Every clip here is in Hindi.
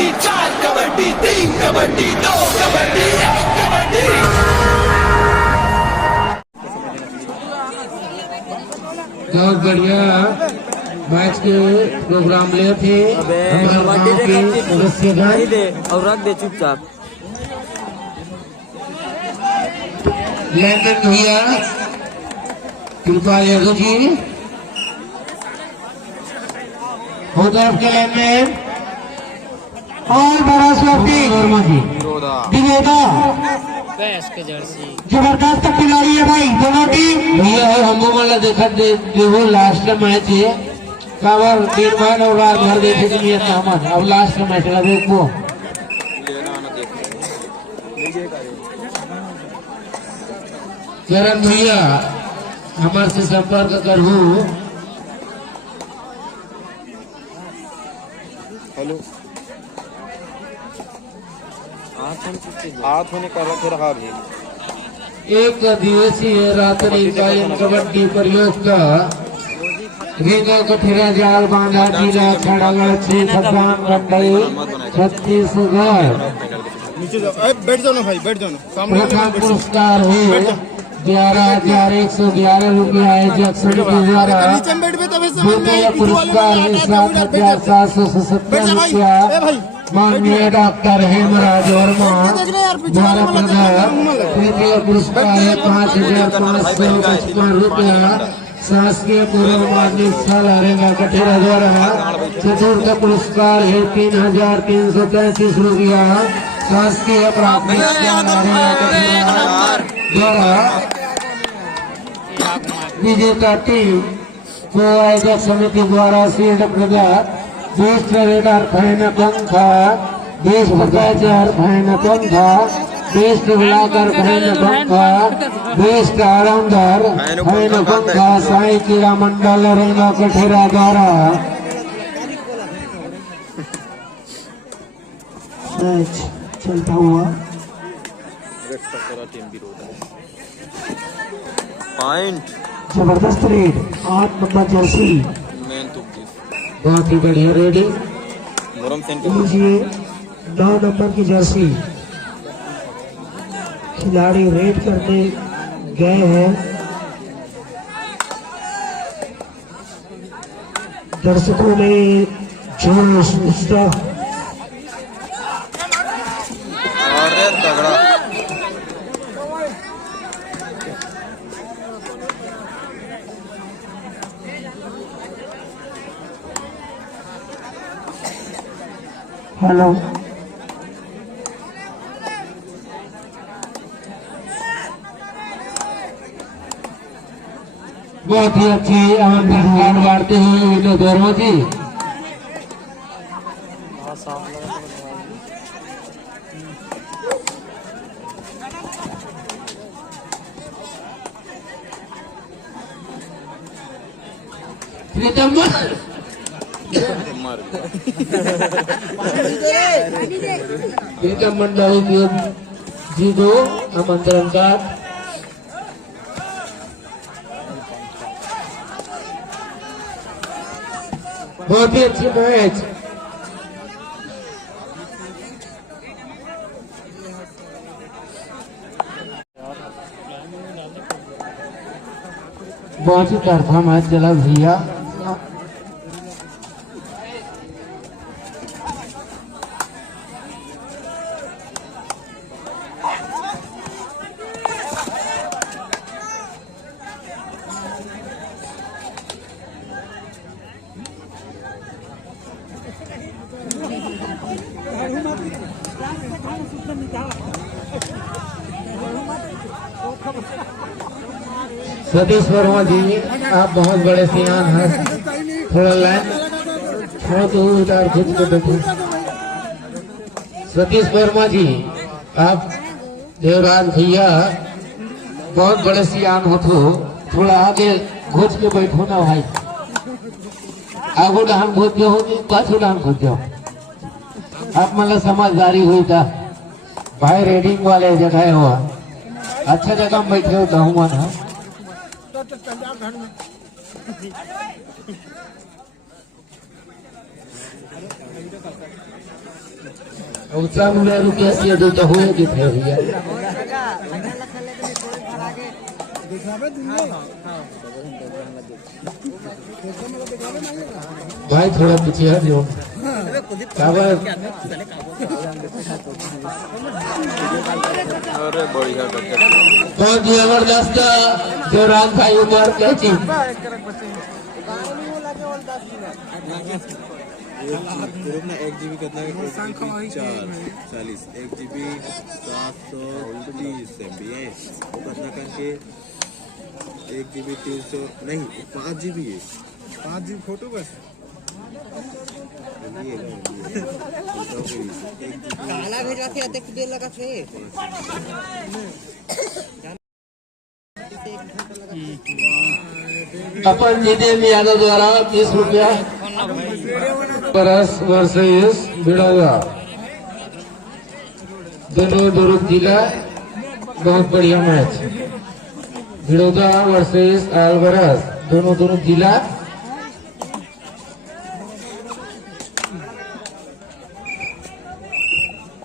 कबड्डी 4 कबड्डी 3 कबड्डी 2 कबड्डी 1 कबड्डी। बहुत बढ़िया मैच के प्रोग्राम ले थे हमारे गांव के सदस्यगण और रख दे चुपचाप। लैंडन भैया कृपा यादव जी होगा आपके लैंडन और बड़ा सोफी वर्मा जी दिवेदा जबरदस्त खिलाड़ी है भाई दोनों टीम भैया हम वाला देखा देखो लास्ट का मैच है कवर निर्माण और रात भर देखे नहीं सामान अब लास्ट का मैच लगे वो चरण भैया हमारे से संपर्क करू। हेलो हाथ होने का रख रहा भी एक दिवसीय रात्रि गायन कबड्डी प्रतियोगिता रेगा कठेरा जाल बांधा जिला खड़गड़ से छब्बान मंडल छत्तीसगढ़ बैठ जाओ ना भाई बैठ जाओ ना। प्रथम पुरस्कार है 11,111 रुपया आयोजक समिति द्वारा। द्वितीय पुरस्कार है 7,777 रुपया माननीय डॉक्टर हेमराज वर्मा द्वारा प्रदान। तृतीय पुरस्कार है 5,555 रुपया शासकीय पूर्व माध्यमिक शाला रेगा कठेरा द्वारा। चतुर्थ पुरस्कार है 3,333 रुपया शासकीय प्राथमिक शाला रेगा कठेरा द्वारा। विजेता टीम को आयोजक समिति द्वारा सीट प्रदान। बेस्ट रेडर फैन पंखा बेस्ट बचाचार फैन पंखा बेस्ट ब्लॉकर फैन पंखा बेस्ट ऑलराउंडर फैन पंखा साई क्रीड़ा मंडल रेगा कठेरा द्वारा। मैच चलता हुआ पॉइंट जबरदस्त रेड 8 नंबर जर्सी बहुत ही बढ़िया रेडिंग लीजिए 9 नंबर की जर्सी खिलाड़ी रेड करने गए हैं। दर्शकों में जोश उत्साह तगड़ा हेलो बहुत ही अच्छी आनंद बांटते हुए विनोद वर्मा जी। प्रीतम मंडल की जी दो आमंत्रण कार्ड बहुत ही अच्छी मैच बहुत ही तरफा मैच चला भैया। सतीश वर्मा जी आप बहुत बड़े सियान हैं थोड़ा लाइन थोड़ा तो उधर खींच के देखो। सतीश वर्मा जी आप देवराज भैया बहुत बड़े सियान हो तो थोड़ा आगे घुस के बैठो ना भाई। आगो डांग घुस जाओ पाछो डांग घुस जाओ आप मतलब समझदारी हुई था भाई। रेडिंग वाले जगह हुआ अच्छा जगह में बैठे हो दहुआ ना उत्साह में रुपया से दो तो हुए कि थे भैया भाई थोड़ा पीछे हट जाओ अरे बढ़िया बहुत जबरदस्त देवराम भाई उमर क्या चीज एक जीबी कितना 40 1 जीबी 730 MB वो कितना करके 1 जीबी 300 नहीं 5 जीबी है 5 जीबी फोटो बस काला भेजवा के अध्यक्ष दे लगा थे अपन जितेंद्र यादव द्वारा 30 रुपया परस वर्सेस बिड़ौदा दोनों दुर्ग जिला बहुत बढ़िया मैच बिड़ौदा वर्सेस अलवरस दोनों दुर्ग जिला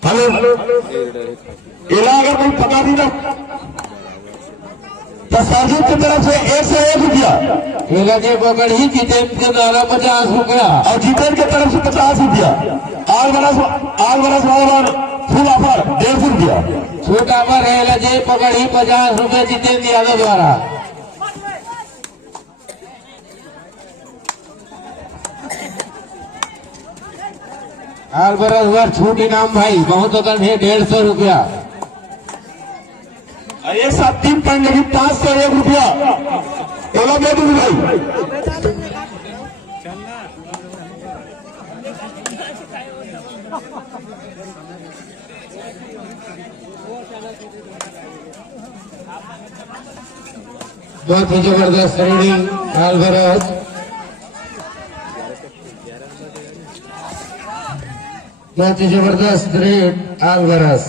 हेलो इला अगर कोई पता नहीं ना तो साजिद की तरफ से 101 रुपया केला के पकड़ ही जितेंद्र के द्वारा 50 रुपया और जीतन की तरफ से 50 रुपया आल बरस वाला फुल ऑफर 150 रुपया छोटा पर रहेला जे पकड़ ही 50 रुपया जितेंद्र यादव द्वारा अलबरस वर छूट इनाम भाई बहुत अगर है 150 रुपया और एक साथ 3 पॉइंट लगी 501 रुपया ओला दे दूंगी भाई बहुत ही जबरदस्त रीडिंग अलबरस बहुत ही जबरदस्त रेड अलबरस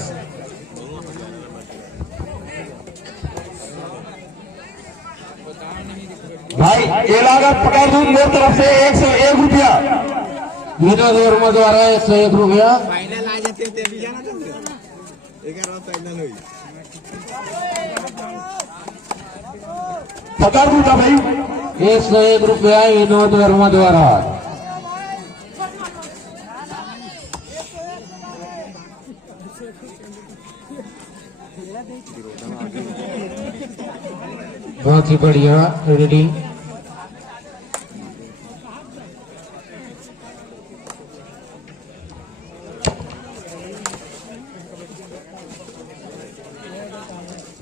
भाई एला अगर पकड़ दूं मेरी तरफ से 101 रुपया विनोद वर्मा द्वारा 101 रुपया फाइनल आ जाते थे अभी जाना चाहते 11 फाइनल हुई पकड़ दूं था भाई 101 रुपया विनोद वर्मा द्वारा बहुत ही बढ़िया रीडिंग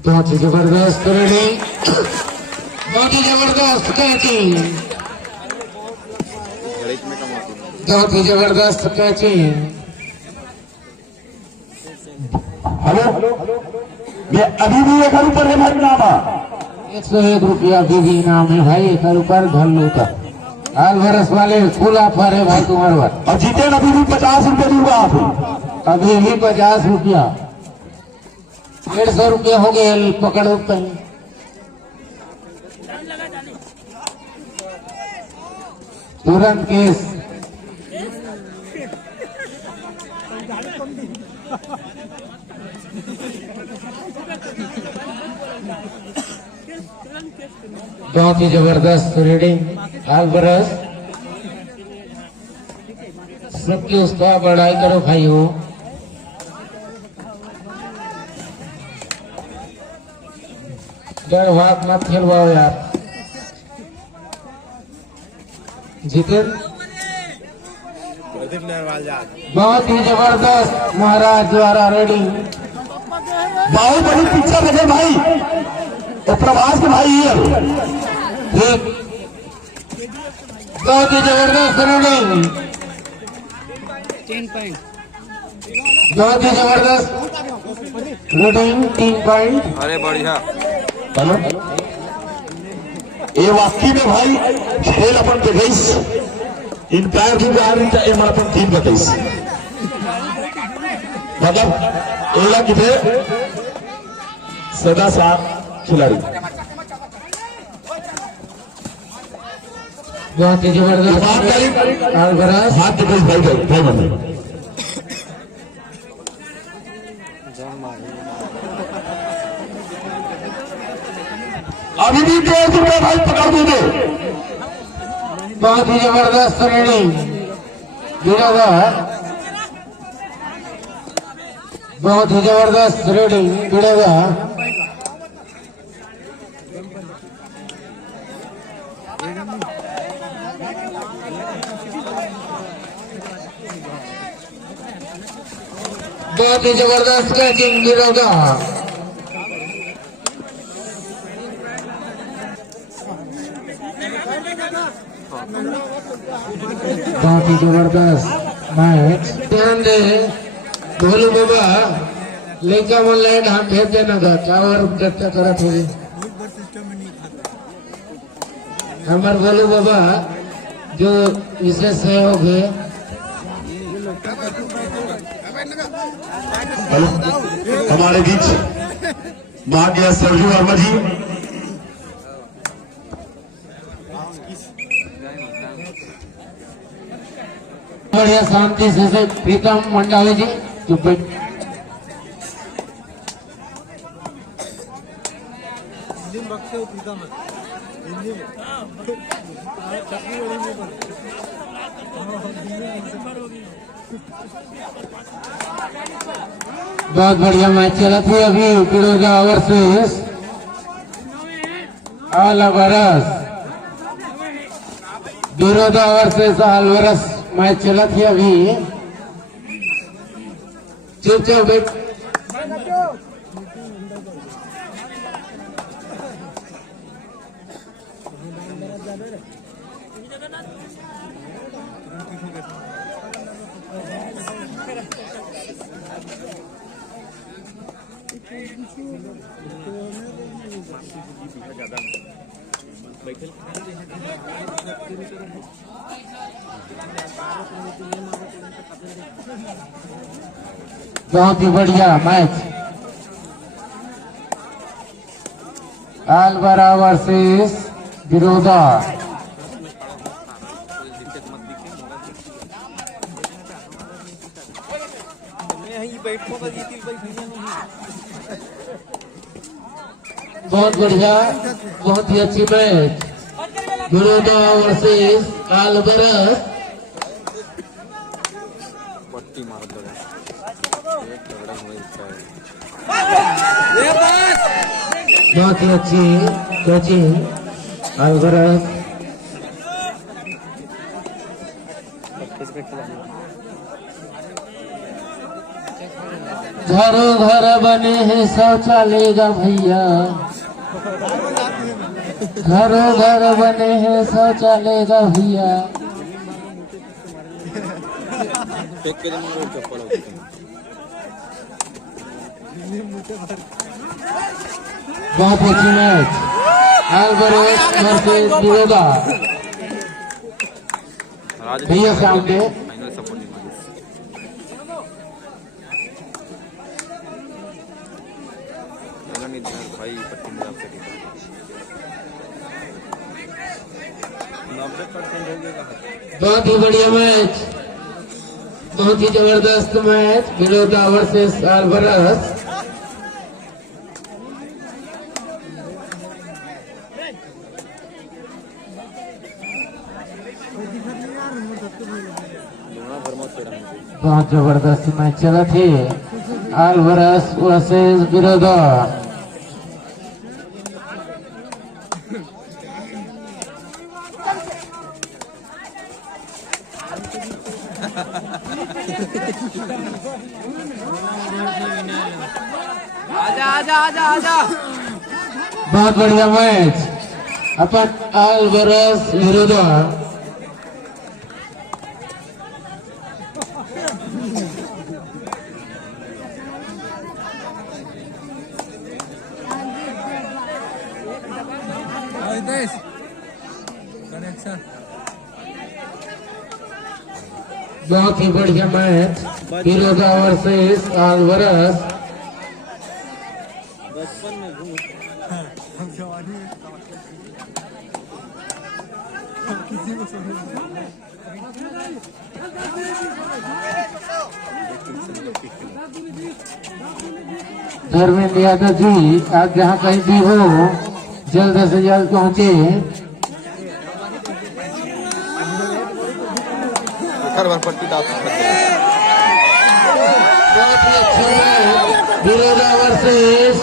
बहुत ही जबरदस्त रीडिंग बहुत ही जबरदस्त कैचिंग गणित में कम होती है बहुत ही जबरदस्त कैचिंग हेलो ये अभी भी 1 ऊपर है भाई नामा 101 रुपया अभी भी इनाम है भाई 1 ऊपर घर लूटा अलवरस वाले फुल ऑफर है भाई तुम्हारे बात और जीते अभी भी 50 रुपये दूंगा आप अभी भी 50 रुपया 150 रुपया हो गए पकड़ो कहीं तुरंत केस बहुत ही जबरदस्त रीडिंग अलबरस सबकी उसका बड़ाई करो भाइयों डर भाग मत खेलवाओ यार जितेंद्र बहुत ही जबरदस्त महाराज द्वारा रीडिंग बाहुबली पिक्चर देखे भाई तो प्रभास के भाई है ठीक बहुत ही जबरदस्त रीडिंग 10 पॉइंट बहुत ही जबरदस्त रीडिंग 3 पॉइंट अरे बढ़िया हेलो ये वाकई में भाई खेल अपन देखिस इंटायर की गाड़ी का एम अपन टीम बताइस मतलब एला किथे सदा साथ खिलाड़ी बहुत ही जबरदस्त अलबरस हाथ देखिस भाई भाई बंदे 150 रुपया भाई पकड़ दीजिए। बहुत ही जबरदस्त रेडिंग बिरादर, बहुत ही जबरदस्त रेडिंग बिरादर। बहुत ही जबरदस्त कैचिंग बिरादर। बहुत ही जबरदस्त मैच। ध्यान दे भोलू बाबा लड़का मन लाइन हम भेज देना था टावर चर्चा करत हो हमार भोलू बाबा जो विशेष सहयोग है। हमारे बीच माननीय सरजू वर्मा जी, बढ़िया शांति से प्रीतम मंडावी जी चुप बहुत बढ़िया मैच चला थी अभी Piroja versus Alvares. Biroja versus Alvares match चला थी अभी। चुपचाप बैठ। बहुत ही बढ़िया मैच अल्वारा वर्सेस बिरोजा। बहुत बढ़िया, बहुत ही अच्छी मैच बिरोजा वर्सेस अल्वारेस। बहुत ही अच्छी कोचिंग अल्वारेस। घरों घर बने हैं शौचालय का भैया, घरों घर बने हैं शौचालय का भैया। बहुत अच्छी मैच अल्वारेस वर्सेस बिरोजा। भैया सामने बहुत ही बढ़िया मैच, बहुत ही जबरदस्त मैच बिरोजा वर्सेस अल्वारेस। बहुत जबरदस्त मैच चला थी अल्वारेस वर्सेस बिरोजा। आजा आजा आजा आजा। बहुत बढ़िया मैच अपन अल्वारेस बिरोजा। बहुत ही बढ़िया मैच बिरोजा वर्सेस अल्वारेस। धर्मेंद्र यादव जी, आप जहाँ कहीं भी हो जल्द से जल्द पहुंचे। हर बार पट्टी डाल बहुत ही अच्छे बिरोदा वर्सेस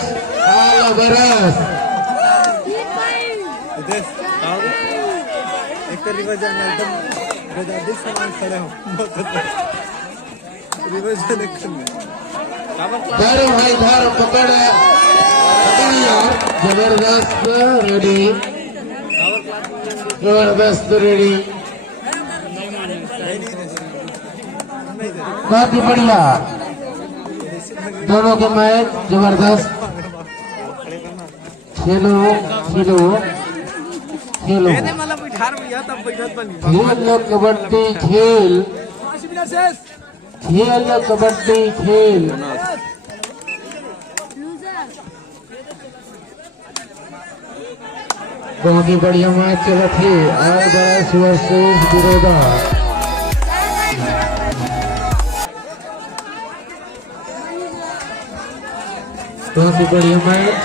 आलबरस। एक रिवर्जन में एकदम गजादिक समान खड़े हो रिवर्जन एक्शन में धर्म भाई धर्म पकड़िए, जबरदस्त रेडी, जबरदस्त रेडी, बहुत ही बढ़िया दोनों के मैच जबरदस्त। खेलो खेलो खेलो खेल कबड्डी खेल, खेल कबड्डी खेल। बहुत ही बढ़िया मैच चला थे आलबरस वर्सेस बिरोदा। बहुत ही बढ़िया मैच।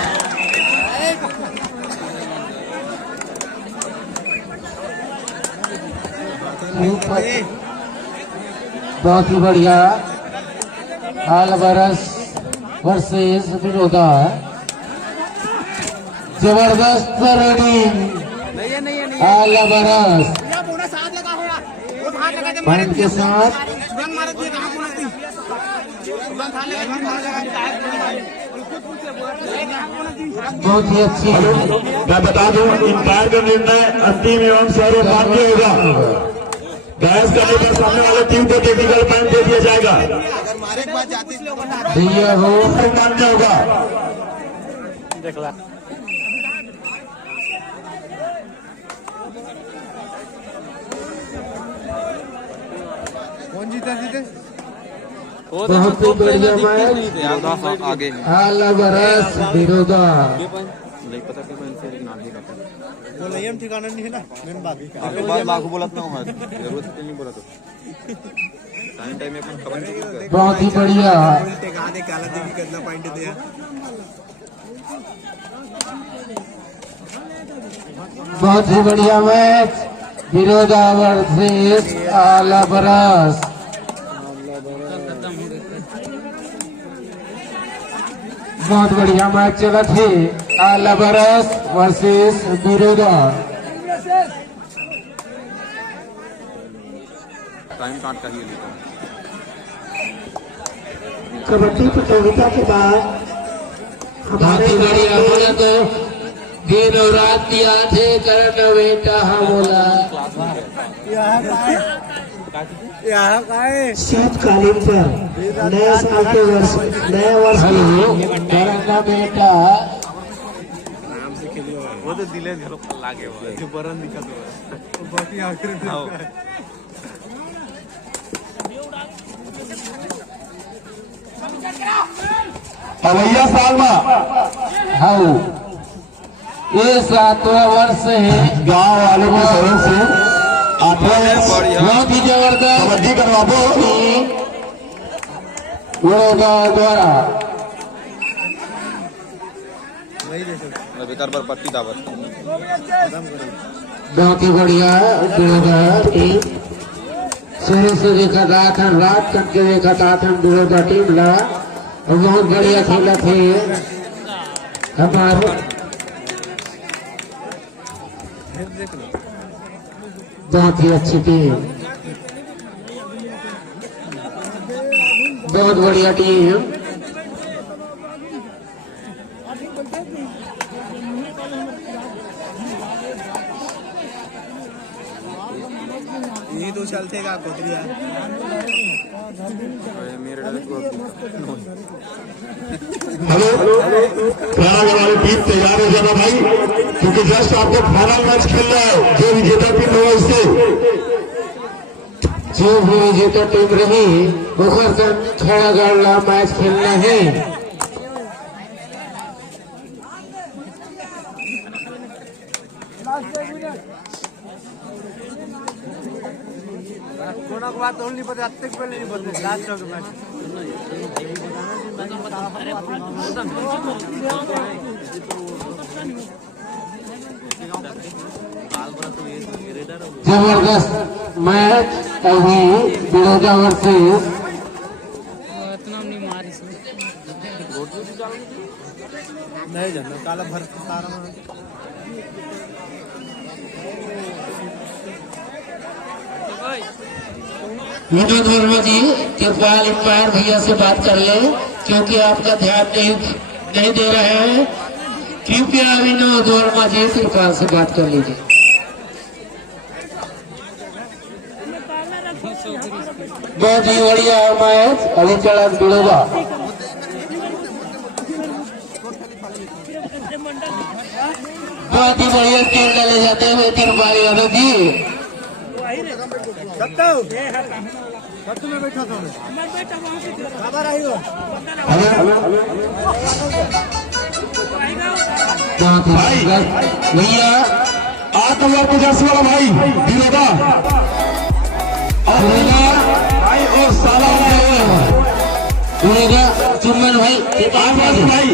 बहुत ही बढ़िया आलबरस वर्सेस बिरोदा। जबरदस्त रनिंग आलबरस पॉइंट के साथ। बहुत ही अच्छी। मैं बता दूं इंपायर का निर्णय अंतिम एवं सर्वमान्य होगा। बहस करने पर सामने वाले टीम को टेक्निकल पॉइंट दे दिया जाएगा। भैया हो सर्वमान्य होगा। कौन जीता जीते बहुत ही बढ़िया मैच आगे आलबरस बिरोदा। नहीं पता कि मैं इनसे लेकिन आगे का वो नहीं हम ठिकाना नहीं है ना मेन बात आगे बात लागू बोलत ना हो जरूरत नहीं बोला तो टाइम टाइम में अपन खबर नहीं बहुत ही बढ़िया उल्टे गाने काला देवी करना पॉइंट दे बहुत ही बढ़िया मैच बिरोदा वर्सेस आलबरस। बहुत बढ़िया मैच चला थे आलबरस वर्सेस बिरोदा। टाइम काट का ही लेता कबड्डी प्रतियोगिता के बाद बहुत ही बढ़िया बोला तो दिन और रात दिया थे करण बेटा हाँ बोला। शीतकालीन पर नए साल के वर्ष नए वर्ष हेलो करण बेटा आराम से खेलियो वो तो दिले घर पर लागे हुआ जो बरन दिखा तो बाकी आखिर में अवैया साल में हाँ ये 7वां वर्ष है गांव वालों के सहयोग से 8वां वर्ष बहुत ही जबरदस्त कबड्डी करवाबो बड़ौदा द्वारा। वही देखो बेकार पर पट्टी दावत बहुत ही बढ़िया बड़ौदा टीम शुरू से देखा था रात करके देखा था बड़ौदा टीम ला बहुत बढ़िया खेला थे हमारे। बहुत ही अच्छी टीम, बहुत बढ़िया टीम। ये तो चलते का कोतरिया मेरे हेलो खरागढ़ वाली टीम तैयार हो जाना भाई, क्योंकि जस्ट आपको फाइनल मैच खेलना है। जो विजेता टीम हो इससे जो भी विजेता टीम रही ओकर संग खरागढ़ मैच खेलना है। कोना को बात ओनली पता तक पहले नहीं बोलते लास्ट का मैच जबरदस्त मैच अभी बिरोजा वर्सेस नहीं जानना काला भर सारा विनोद वर्मा जी कृपाल इंपायर भैया से बात कर ले, क्योंकि आपका ध्यान नहीं दे रहे हैं। कृपया विनोद वर्मा जी कृपाल से बात कर लीजिए। बहुत ही बढ़िया मैच अभी चला बिड़ोगा। बहुत ही बढ़िया खेल डाले जाते हुए कृपाल यादव जी। में बैठा था खबर आई हो भैया 8 नंबर के जर्सी वाला भाई बिरोदा भाई और साला चुम्बन भाई भाई